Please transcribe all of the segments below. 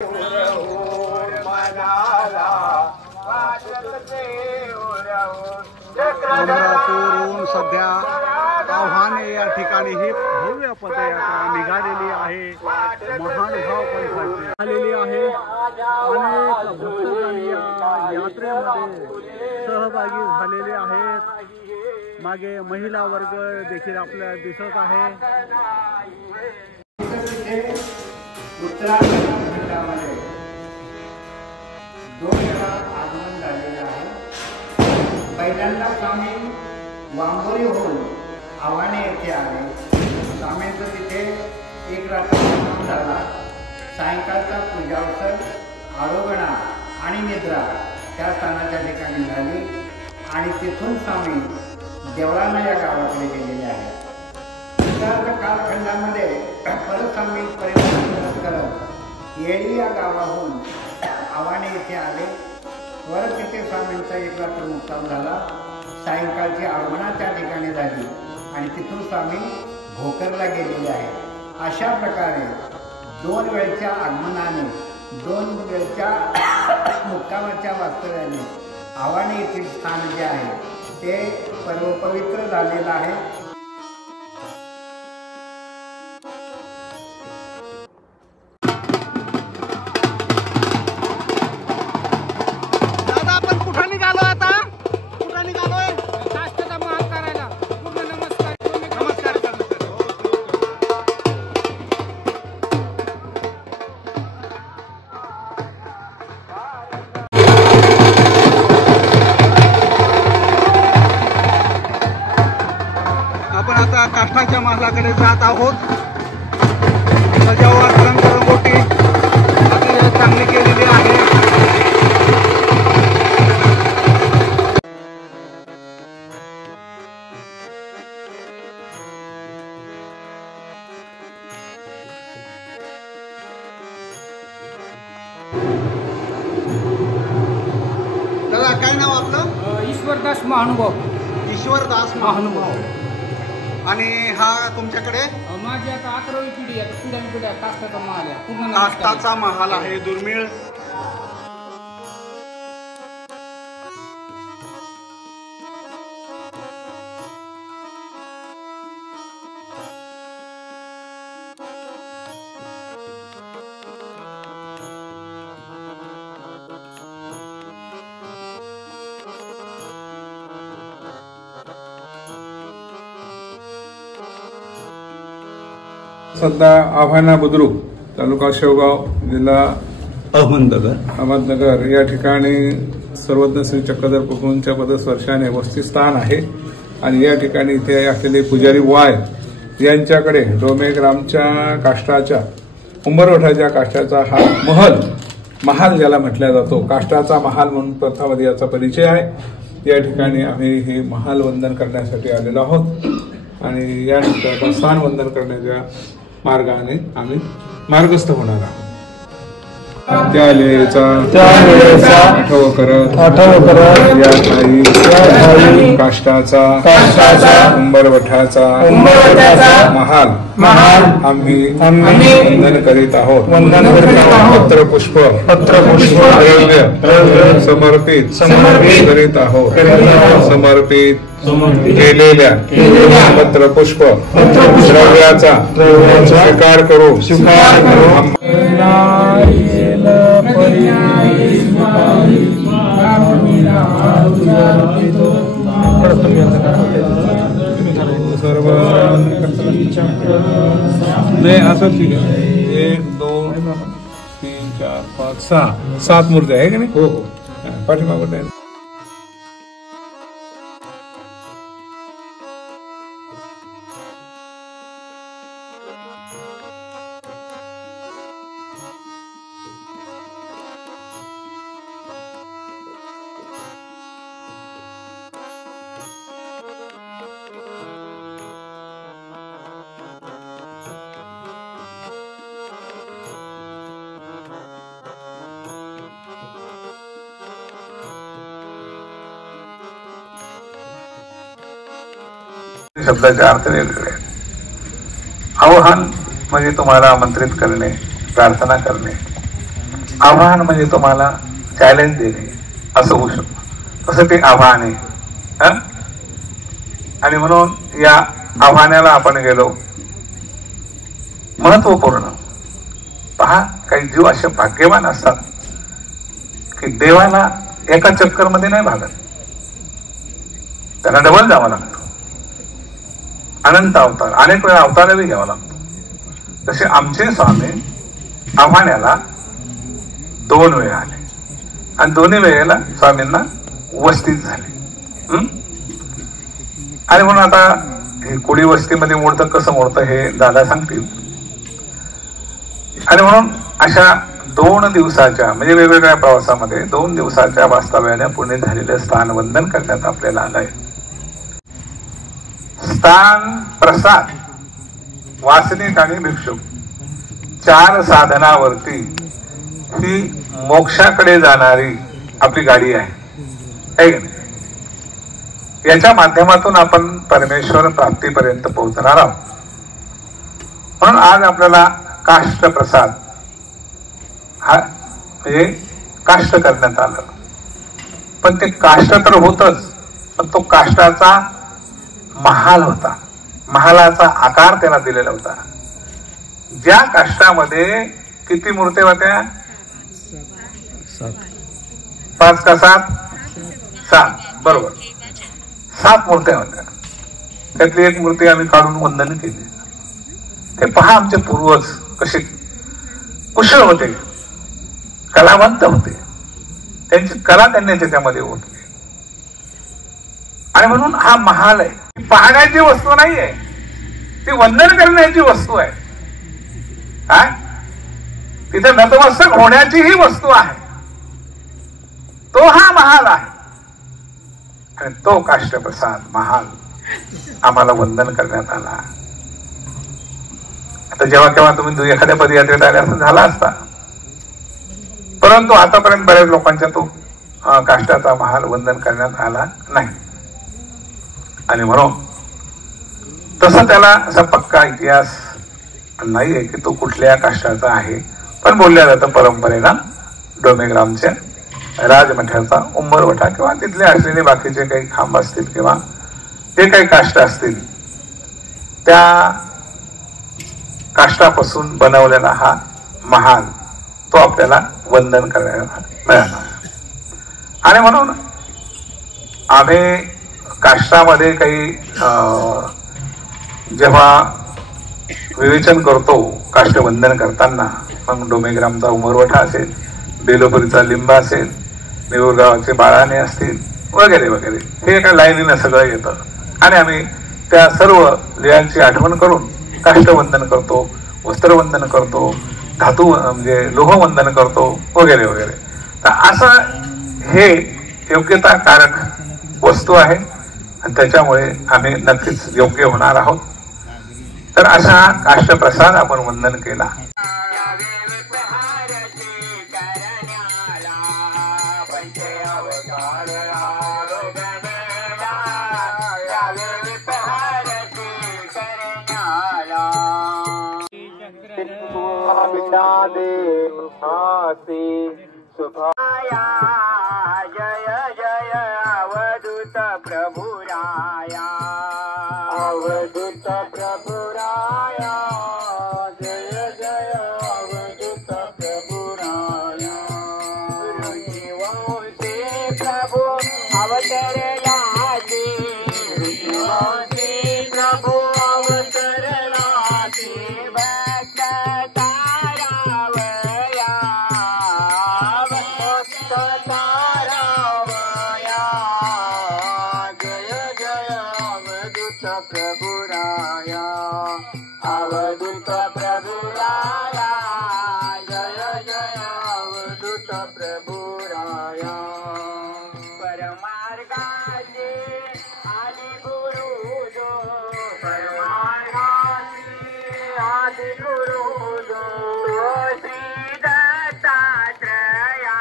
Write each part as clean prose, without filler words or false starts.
पंढरपूरहून सध्या आव्हाने या ठिकाणी ही भव्य पदयात्रा निघालेली आहे। महानुभाव पंथाची आलेली आहे। अनेक भक्तजन या यात्रेमध्ये सहभागी झालेले आहेत। मागे महिला वर्ग देखील आपल्याला दिसत आहे। उत्तराखंडामध्ये 2 वेळा आगमन झालेलं आहे। पहिल्यांदा स्वामी वांबोरी होऊन आव्हाने येथे आले। स्वामींचं तिथे एक रात्र मुक्काम झाला। सायंकाळचा पूजावसर, आरोगणा आणि निद्रा त्या स्थानाच्या ठिकाणी झाली आणि तिथून स्वामी देवळाणा या गावाकडे गेलेले आहेत। त्या कालखंडामध्ये परत स्वामी परिवर्तन करत येडी या गावाहून आव्हाने येथे आले। वर तिथे स्वामींचा एक रात्र मुक्काम झाला। सायंकाळची आगमना त्या ठिकाणी झाली आणि तिथून स्वामी भोकरला गेलेले आहेत। अशा प्रकारे 2 वेळच्या आगमनाने 2 वेळच्या मुक्कामाच्या वास्तव्याने आव्हाने येथील स्थान जे आहे ते पवित्र झालेलं आहे। आपण आता काष्ठाच्या महालाकडे जात आहोत। सजावट रंगरंगोटी अतिशय चांगली केलेली आहे। दादा काय नाव आपलं? ईश्वरदास महानुभाव। ईश्वरदास महानुभाव। आणि हा तुमच्याकडे माझी आता 11वी पिढी आहे। पिढ्या काष्टाचा महाल आहे। पूर्ण काष्टाचा महाल आहे। दुर्मिळ सध्या आव्हाना बुद्रुक, तालुका शेवगाव, जिल्हा अहमदनगर या ठिकाणी सर्वज्ञ श्री चक्रधर प्रभूंच्या पदस्पर्शाने वसतिस्थान आहे आणि या ठिकाणी इथे असलेले पुजारी वाय यांच्याकडे डोमेग्रामच्या काष्टाच्या उंबरवठाच्या काष्टाचा हा महाल ज्याला म्हटला जातो, काष्टाचा महाल म्हणून प्रथामध्ये याचा परिचय आहे। या ठिकाणी आम्ही हे महाल वंदन करण्यासाठी आलेलो आहोत आणि यानंतर प्रस्थान वंदन करण्याच्या मार्गाने आम्ही मार्गस्थ होणार आहोत। त्या वेळेचा आठव करत या ठाई काष्टाचा उंबरवठाचा महाल आम्ही वंदन करीत आहोत। पत्रपुष्प द्रव्य समर्पित करीत आहोत। समर्पित केलेल्या पत्रपुष्प द्रव्याचा स्वीकार करू। नाही असं ठीक आहे। 1 2 3 4 5 6 7 मूर्ती आहे की नाही? हो हो पाठीमागं शब्दाचे अर्थ वेगवेगळे आहेत। आवाहन म्हणजे तुम्हाला आमंत्रित करणे, प्रार्थना करणे, आव्हान म्हणजे तुम्हाला चॅलेंज देणे असं होऊ शकतं, तसं ते आव्हान आहे. आणि म्हणून या आव्हानाला आपण गेलो. महत्वपूर्ण पहा, काही जीव असे भाग्यवान असतात की देवाला एका चक्कर मध्ये नाही भागत, त्यांना डबल जावं लागतं. अनंत अवतार, अनेक वेळा अवतारही घ्यावा लागतो. तसे आमचे स्वामी आव्हानाला 2 वेळा आले आणि दोन्ही वेळेला स्वामींना वस्तीच झाले. आणि म्हणून आता हे कोळी वस्तीमध्ये मोडतं कसं मोडतं हे दादा सांगतील. आणि म्हणून अशा 2 दिवसाच्या म्हणजे वेगवेगळ्या प्रवासामध्ये 2 दिवसाच्या वास्तव्याने पुणे झालेलं स्थान वंदन करण्यात आपल्याला आलंय. स्थान, प्रसाद, वासनिक आणि भिक्षुक 4 साधनावरती ही मोक्षाकडे जाणारी आपली गाडी आहे. याच्या माध्यमातून आपण परमेश्वर प्राप्तीपर्यंत पोहोचणार आहोत. म्हणून आज आपल्याला काष्ट प्रसाद हा म्हणजे काष्ट करण्यात आलं. पण ते काष्ट तर होतच, पण तो काष्टाचा महाल होता, महालाचा आकार त्याला दिलेला होता. ज्या काष्टामध्ये किती मूर्त्या होत्या? 5 का 7? 7, बरोबर. 7 मूर्त्या होत्या. त्यातली एक मूर्ती आम्ही काढून वंदन केली. ते पहा, आमचे पूर्वज कसे कुशल होते, कलावंत होते, त्यांची कला त्यांनी त्याच्यामध्ये होती. आणि म्हणून हा महाल आहे. पाहण्याची वस्तू नाहीये, ती वंदन करण्याची वस्तू आहे. तिथे नतमस्तक होण्याची ही वस्तू आहे. तो हा महाल आहे. आणि तो काष्टप्रसाद महाल आम्हाला वंदन करण्यात आला. आता जेव्हा केव्हा तुम्ही एखाद्या पदयात्रेत आले असं झाला असता, परंतु आतापर्यंत बऱ्याच लोकांच्या तो काष्टाचा महाल वंदन करण्यात आला नाही. आणि म्हणून तसं त्याला असा पक्का इतिहास नाहीये की तो कुठल्या काष्टाचा आहे. पण बोलल्या जातं परंपरेला डोमेग्रामच्या राजमठाचा उंबरवठा किंवा तिथले असलेले बाकीचे काही खांब असतील किंवा जे काही काष्ट असतील त्या काष्टापासून बनवलेला हा महाल तो आपल्याला वंदन करायला मिळाला. आणि म्हणून आम्ही काष्टामध्ये काही जेव्हा विवेचन करतो काष्टवंदन करताना, मग डोमेग्रामचा उमरवठा असेल, बेलोपुरीचा लिंब असेल, नेऊरगावाचे बाळाने असतील वगैरे वगैरे, हे एका लाईनीनं सगळं येतं. आणि आम्ही त्या सर्व लिळांची आठवण करून काष्टवंदन करतो, वस्त्रवंदन करतो, धातू म्हणजे लोहवंदन करतो वगैरे वगैरे. तर असं हे योग्यताकारक वस्तू आहे आणि त्याच्यामुळे आम्ही नक्कीच योग्य होणार आहोत. तर असा काष्टप्रसाद आपण वंदन केला. जय जय अवधूत प्रभुराया, अवधूत प्रभुराया, जय जय अवधूत प्रभुराया. ऋषिवंशी प्रभु अवतरलासी, ऋषिवंशी प्रभु अवतरलासी, भक्त तारावया, भक्त तारावया. जय जय अवधूत प्रभुराया, अवधूत प्रभुराया, जय जय अवधूत प्रभुराया. परमार्गाचे आदि गुरु जो, परमार्गाचे आदि गुरु जो, श्री दत्तात्रया,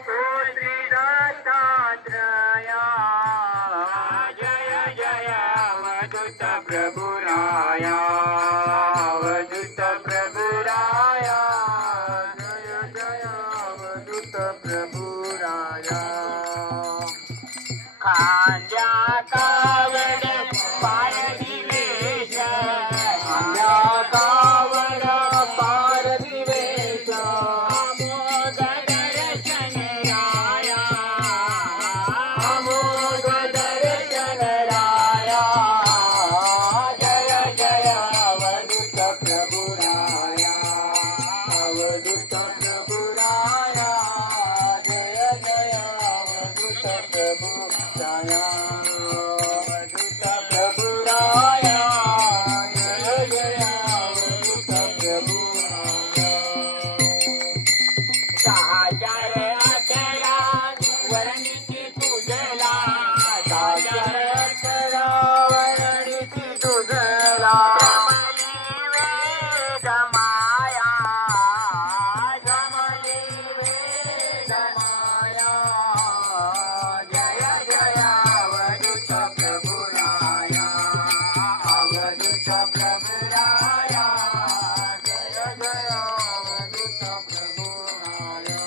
तो श्री दत्तात्रया. जय जय अवधूत प्रभुराया, अवधूत प्रभुराया, जय प्रभुराया खांद्या कावड पारधी वेश खांद्या कावड पारधी वेश अमोघ दर्शन राया अमोघ दर्शन राया जय जय अवधूत प्रभुराया अवधूत प्रभुराया जय जय अवधूत प्रभुराया अवधूत प्रभुराया जय जय अवधूत प्रभुराया साजार अकरा वर्णिती तुझला साजार अकरा वर्णिती तुझला माया जमली वेद माया जय जय अवधूत प्रभुराया अवधूत प्रभुराया जय जय अवधूत प्रभुराया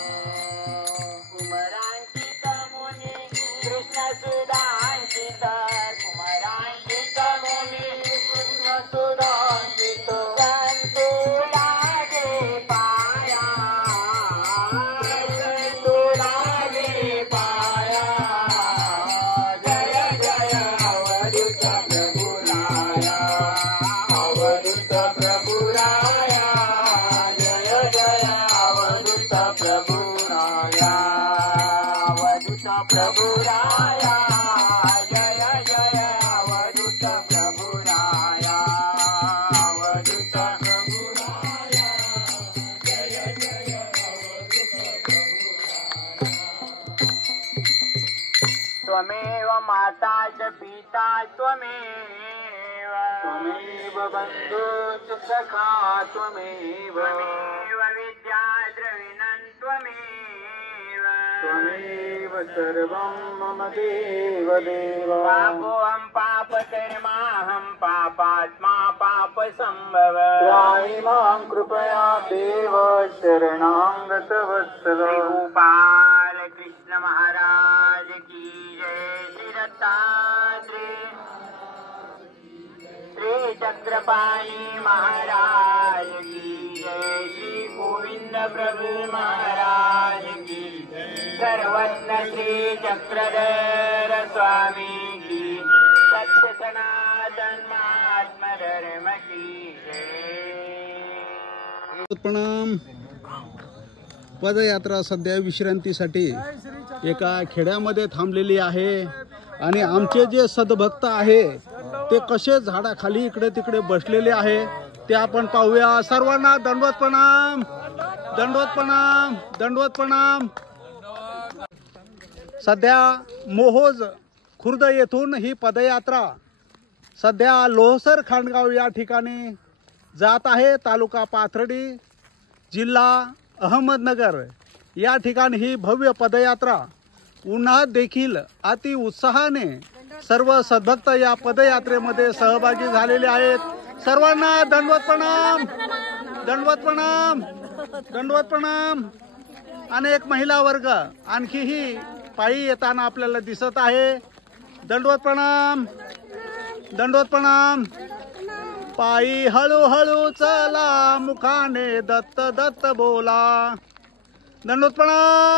कुमरांकित मुनी कृष्ण सुधांकित कुमरांकित मुनी कृष्ण सुधांकित संतु लागे पाया संतु लागे पाया जय जय अवधूत प्रभुराया अवधूत प्रभुराया जय जय अवधूत प्रभुराया अवधूत प्रभुराया जय जय अवधूत प्रभुराया अवधूत प्रभुराया जय जय अवधूत प्रभुराया त्वमेव माता च पिता त्वमेव त्वमेव बन्धु च सखा त्वमेव त्वमेव विद्या द्रविणं त्वमेव त्वमेव सर्वं मम देव देव पापोऽहं पापकर्माहं पापात्मा पापसम्भव त्राहि मां कृपया देव शरणागतवत्सल गोपाल कृष्ण महाराज की जय श्री दत्तात्रेय श्री चक्रपाणी महाराज की जय श्री गोविंद प्रभु महाराज की सर्वज्ञ श्री चक्रधर स्वामी की सत्य सनातन महात्मा धर्म की जय। प्रणाम। पदयात्रा सध्या विश्रांतीसाठी एका खेड्यामध्ये थांबलेली आहे आणि आमचे जे सद्भक्त आहे ते कसे झाडाखाली इकडे तिकडे बसलेले आहे ते आपण पाहूया। सर्वांना दंडवत प्रणाम, दंडवत प्रणाम, दंडवत प्रणाम। सध्या मोहोज खुर्द येथून ही पदयात्रा सध्या लोहसर खांडगाव या ठिकाणी जात आहे। तालुका पाथर्डी, जिल्हा अहमदनगर या ठिकाणी ही भव्य पदयात्रा उन्हात देखील अति उत्साहाने सर्व सद्भक्त या पदयात्रेमध्ये सहभागी झालेले आहेत। सर्वांना दंडवत प्रणाम, दंडवत प्रणाम, दंडवत प्रणाम। अनेक महिला वर्ग आणखीही पायी येताना आपल्याला दिसत आहे। दंडवत प्रणाम, दंडवत प्रणाम। पायी हळूहळू चला, मुखाने दत्त दत्त बोला। दंडवत प्रणाम।